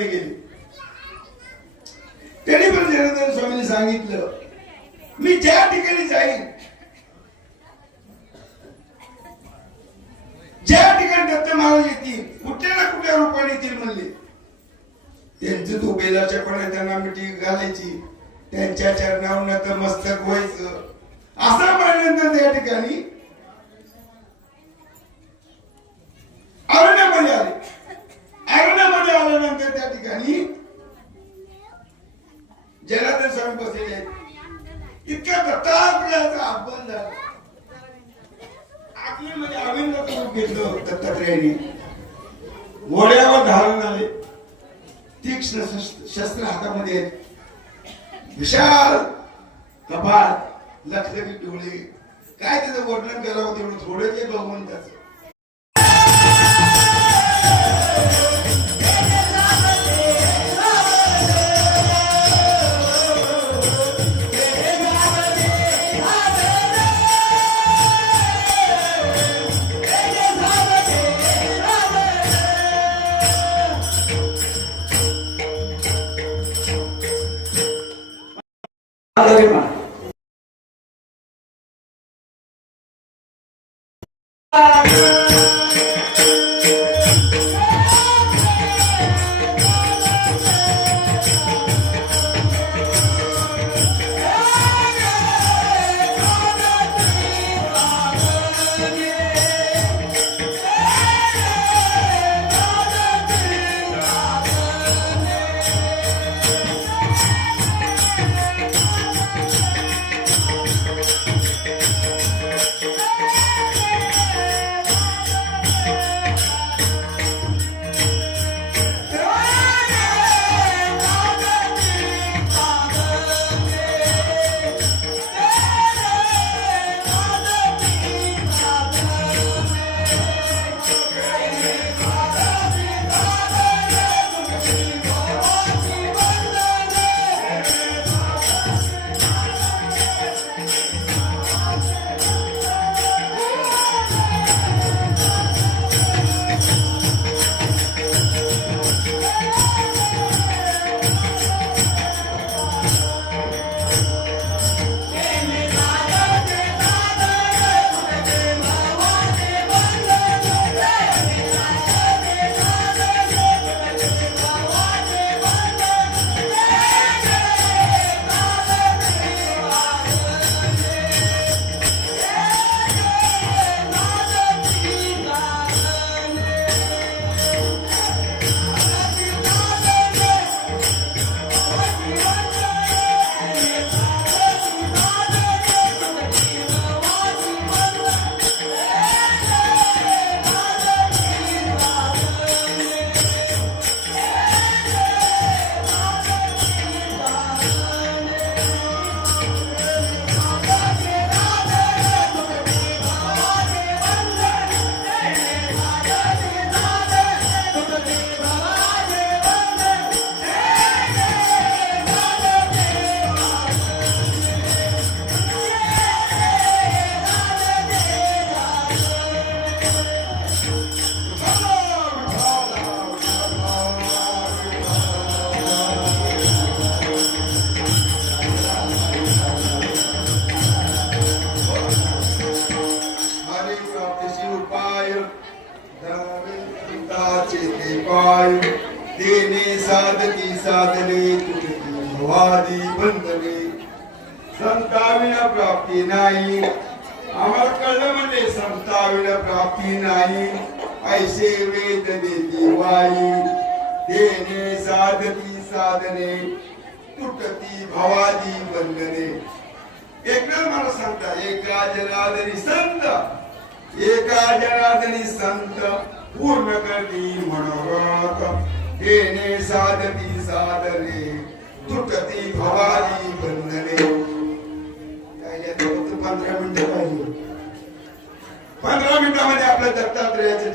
मध्ये गेली. त्यांनी पण जनार्दन स्वामींनी सांगितलं मी ज्या ठिकाणी जाईन ज्या ठिकाणी दत्त महाराज येतील कुठल्या ना कुठल्या रूपाने येतील म्हणले. त्यांचं तो बेलाच्या पण त्यांना मिठी घालायची. त्यांच्या चरणावर मस्तक व्हायचं. असं पर्यंत त्या ठिकाणी होते काय त्याचं वर्णन करावं तेवढं थोडं ते Gracias. Tá Música पाय. तेने साधती साधने तुझी भवादी बंधने. संताविना प्राप्ती नाही. आम्हाला कळलं म्हणजे संताविना प्राप्ती नाही. ऐसे वेद देती वाई तेने साधती साधने. तुटती भवादी बंधने. एकदा मला सांगता एका जनादरी संत. एका जनादनी संत. पूर्ण करती मनोरथ येणे साधती साधने तुटती भवानी बंधने. फक्त पंधरा मिनिटं पाहिजे. पंधरा मिनिटामध्ये आपल्या दत्तात्रयाचे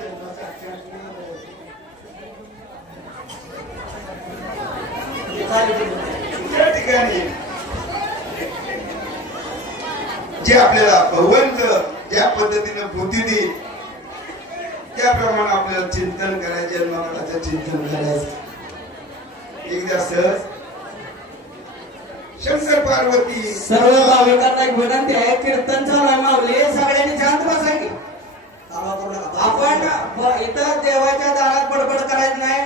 त्या ठिकाणी. जे आपल्याला भगवंत ज्या पद्धतीनं बुद्धी देईल त्याप्रमाणे आपल्याला चिंतन करायचे जन्मकाळाचं चिंतन करायचं? सहज शंकर पार्वती सर्व भाविकांना एक विनंती आहे कीर्तन चालू आहे माऊली सगळ्यांनी शांत बसा की. आपण इथं देवाच्या दारात बडबड करायचं नाही.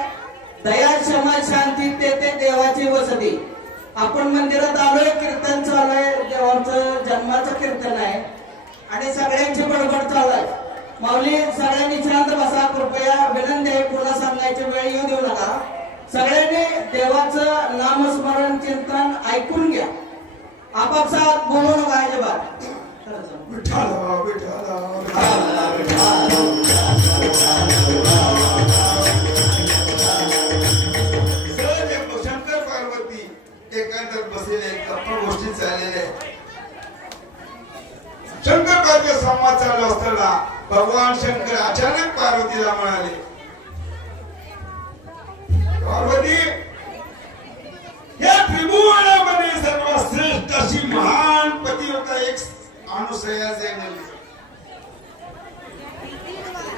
दया क्षमा शांती ते ते देवाची वसती. आपण मंदिरात आलोय कीर्तन चालू आहे देवाचं जन्माचं कीर्तन आहे. आणि सगळ्यांची बडबड चालू आहे. माऊली सगळ्यांनी शांत बसा. कृपया विनंती आहे पुन्हा सांगायची वेळ येऊ देऊ नका. सगळ्यांनी देवाचं नामस्मरण चिंतन ऐकून घ्या. आपापसात बोलू नका अजिबात. विठ्ठल विठ्ठल. शंकर संवाद चालू असताना भगवान शंकर अचानक पार्वतीला म्हणाले पार्वती या त्रिभुवनामध्ये सर्वश्रेष्ठ अशी महान पतिव्रता एक अनुसयाचे म्हणले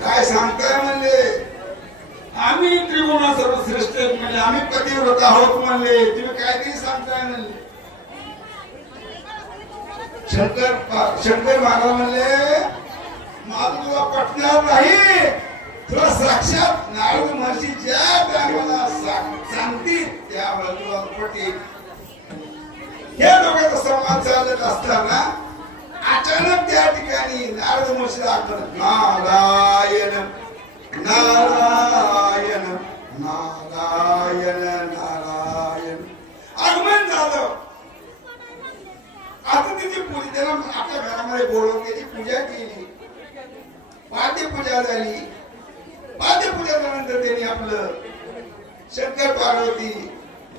काय सांगताय म्हणले आम्ही त्रिभुवना सर्वश्रेष्ठ म्हणले आम्ही पतिव्रत आहोत म्हणले. तुम्ही काहीतरी सांगताय म्हणले. शंकर शंकर महाराज म्हणले माझं तुला पटणार नाही. तुला साक्षात नारद महर्षी ज्या टायमाला सांगतील त्या तुला पटेल हे दोघांचा संवाद चालत असताना अचानक त्या ठिकाणी नारद महर्षीला दाखवत नारायण नारायण नारायण नारायण. आगमन झालं. आता तिथे पूजा त्याला आपल्या घरामध्ये बोलवून त्याची पूजा केली. पाद्यपूजा झाली. पाद्यपूजा झाल्यानंतर त्यांनी आपलं शंकर पार्वती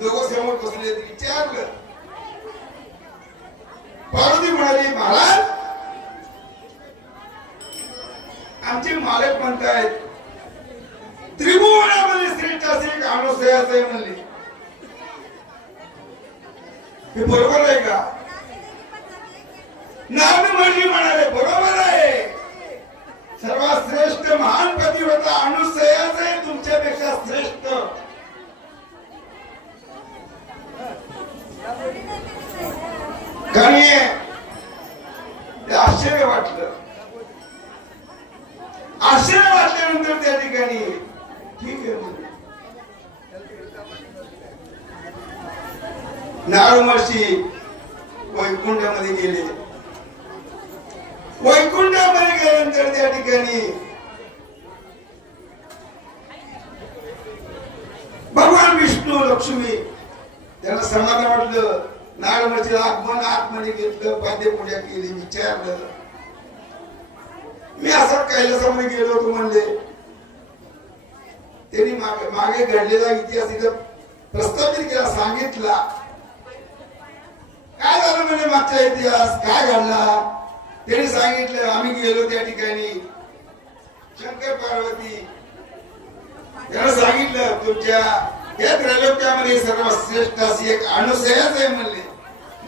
दोघं समोर बसले विचारलं. पार्वती म्हणाली महाराज आमचे मालक म्हणतायत त्रिभुवनामध्ये श्रेष्ठ असे एक अनुसयाच आहे म्हणले. हे बरोबर आहे का? नारद म्हणाले बरोबर आहे. सर्वात श्रेष्ठ महान पतिव्रता अनुसयाच आहे तुमच्यापेक्षा श्रेष्ठ. कारण ते आश्चर्य वाटलं. आश्चर्य वाटल्यानंतर त्या ठिकाणी ठीक आहे म्हणले. महर्षी वैकुंठामध्ये गेले. वैकुंठामध्ये गेल्यानंतर त्या ठिकाणी भगवान विष्णू लक्ष्मी त्याला समाधान वाटलं. नारळाचे आगमन आतमध्ये घेतलं पाद्यपूजा केली विचारलं. मी असं कैलासामध्ये गेलो होतो म्हणले. त्यांनी मागे मागे घडलेला इतिहास इथं प्रस्थापित केला सांगितला. काय झालं म्हणजे मागचा इतिहास? काय घडला? त्यांनी सांगितलं आम्ही गेलो त्या ठिकाणी. शंकर पार्वती त्यानं सांगितलं तुमच्या या त्रैलोक्यामध्ये सर्वश्रेष्ठ अशी एक अनुसयाच आहे म्हणले.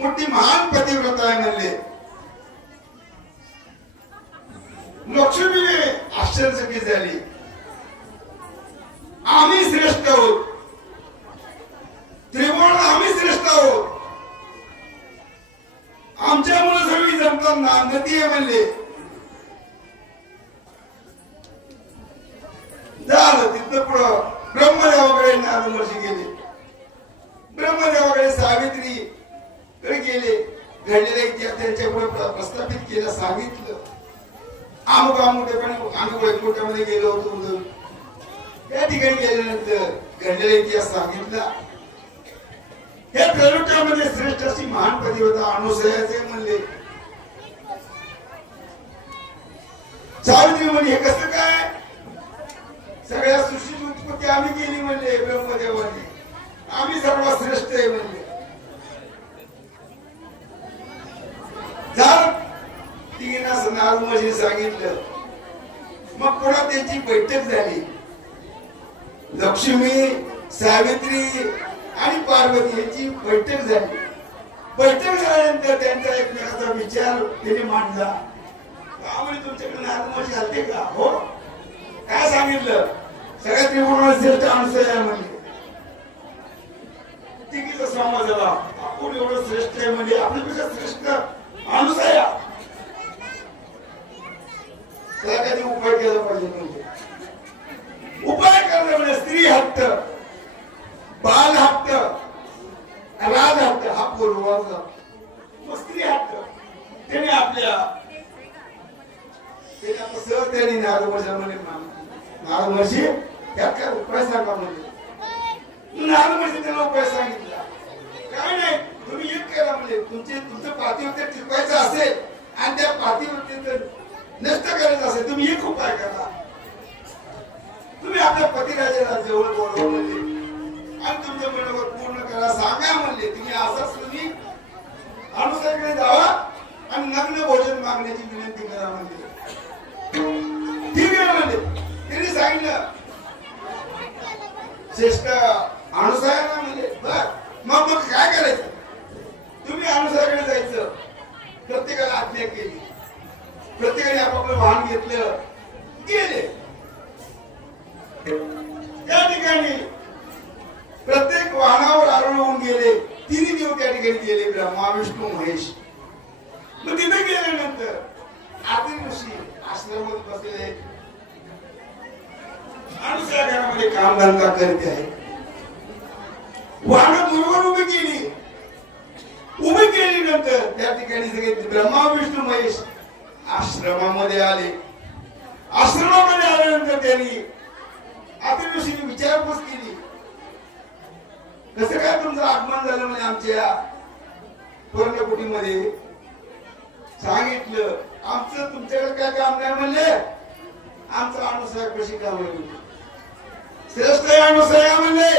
मोठी महान पतिव्रता आहे म्हणले. लक्ष्मी आश्चर्यचकित झाली. आम्ही श्रेष्ठ आहोत. त्रिभुवन आम्ही श्रेष्ठ आहोत. आमच्यामुळे सगळी जमतात नांदती आहे म्हणले झालं तिथं पुढं ब्रह्मदेवाकडे नारदमहर्षी गेले. ब्रह्मदेवाकडे सावित्री कडे गेले. घडलेला इतिहास त्यांच्यामुळे प्रस्थापित केलं सांगितलं. अमुक अमुक आम्ही वैकुंठामध्ये गेलो होतो या त्या ठिकाणी गेल्यानंतर घडलेला इतिहास सांगितला. या त्रैलोक्यामध्ये श्रेष्ठ अशी महान पतिव्रता अनुसयाचे म्हणले. सावित्री म्हणजे हे कसं काय? सगळ्या सृष्टीची उत्पत्ती आम्ही केली म्हणले ब्रह्मदेवाने. आम्ही सर्वात श्रेष्ठ आहे म्हणले. झालं. तिघींना असं नारदमहर्षीने सांगितलं. मग पुन्हा त्यांची बैठक झाली. लक्ष्मी सावित्री आणि पार्वती यांची बैठक झाली. बैठक झाल्यानंतर त्यांचा एकमेकाचा विचार त्यांनी मांडला. का म्हणजे तुमच्याकडे नारदमहर्षी आलते का? हो. काय सांगितलं? सगळ्यात त्रिभुवन श्रेष्ठ अनुसया म्हणले समाजाला आपण एवढं श्रेष्ठ आहे म्हणजे आपल्यापेक्षा श्रेष्ठ अनुसया त्याला कधी उपाय केला पाहिजे म्हणजे उपाय करणं म्हणजे स्त्री हक्क बाल हट्ट राज हट्ट हा पूर्वाचा मग स्त्री हट्ट त्याने आपल्या त्याने आपलं सहज त्यांनी नारद म्हणे नारद त्यात काय उपाय सांगा म्हणजे नारद म्हशी त्याला उपाय सांगितला. काय नाही तुम्ही एक करा म्हणजे तुमचे तुमचं पातिवृत्य टिकवायचं असेल आणि त्या पातिवृत्तीचं नष्ट करायचं असेल तुम्ही एक उपाय करा. तुम्ही आपल्या पतिराजाला जवळ बोलवा म्हणले आणि मनावर पूर्ण करा. सांगा म्हणले तुम्ही. असाच तुम्ही अनुसाकडे जावा आणि नग्न भोजन मागण्याची विनंती करा म्हणले. ठीक आहे म्हणले. तिने सांगितलं. श्रेष्ठ अनुसायाला म्हणले. बर. मग मग काय करायचं? तुम्ही अनुसायाकडे जायचं. प्रत्येकाला आज्ञा केली. प्रत्येकाने आपापलं वाहन घेतलं. गेले. त्या ठिकाणी प्रत्येक वाहनावर आरोहण होऊन गेले. तिन्ही देव त्या ठिकाणी गेले. ब्रह्मा विष्णू महेश. मग तिथे गेल्यानंतर आदिल ऋषी आश्रमात बसलेले अनुसया घरामध्ये कामधंदा करीत आहे. वाहन दुर्वर उभी केली. उभी केली नंतर त्या ठिकाणी सगळे ब्रह्मा विष्णू महेश आश्रमामध्ये आले. आश्रमामध्ये आल्यानंतर त्यांनी आदिल ऋषीने विचारपूस केली. कसं काय तुमचं आगमन झालं म्हणजे आमच्या पर्णकुटीमध्ये सांगितलं आमचं तुमच्याकडे काय काम नाही म्हणले. आमचं अनुसार कशी काम आहे श्रेष्ठ आहे अनुसया म्हणले.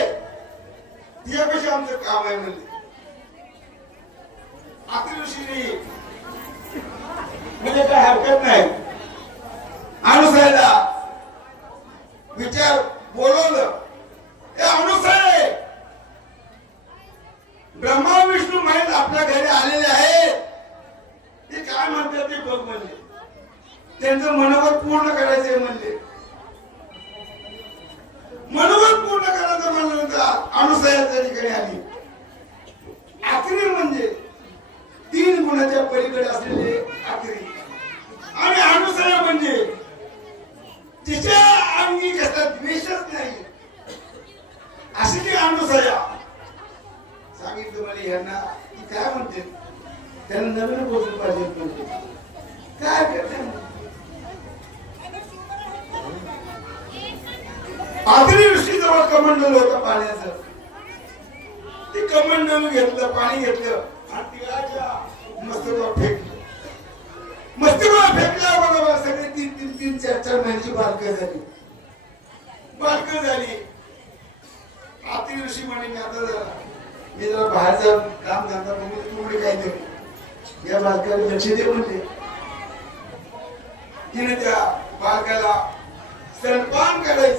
तिच्यापेक्षा आमचं काम आहे म्हणले? आदिल ऋषीने म्हणजे काय हरकत नाही अनुसयाला विचार बोलवलं हे अनुसय ब्रह्मा विष्णू महेश आपल्या घरी आलेले आहे ते काय म्हणतात ते बघ म्हणले त्यांचं मनोगत पूर्ण करायचंय म्हणले मनोगत पूर्ण करायचं म्हणल्यानंतर अनुसयाच्या ठिकाणी आली आखरी म्हणजे तीन गुणाच्या पलीकडे असलेले आखरी आणि अनुसया म्हणजे तिच्या अंगी कसला द्वेषच नाही. अशी ती अनुसया सांगितलं मला यांना ती काय म्हणते? त्यांना नवीन बोलून पाहिजे म्हणते. काय करते? आदरी ऋषी जवळ कमंडल होतं पाण्याचं. ते कमंडल घेतलं पाणी घेतलं आणि तिघाच्या मस्तुरा फेकलं. मस्तुरा फेकल्या बरोबर सगळे तीन तीन तीन चार चार महिन्याची बालकं झाली. बालकं झाली. आती ऋषी म्हणे मी आता जरा मी जरा बाहेरचा काम धंदा बघून तू म्हणे काय दे या बालकाला लक्ष दे म्हणते तिने त्या बालकाला स्तनपान करायचं.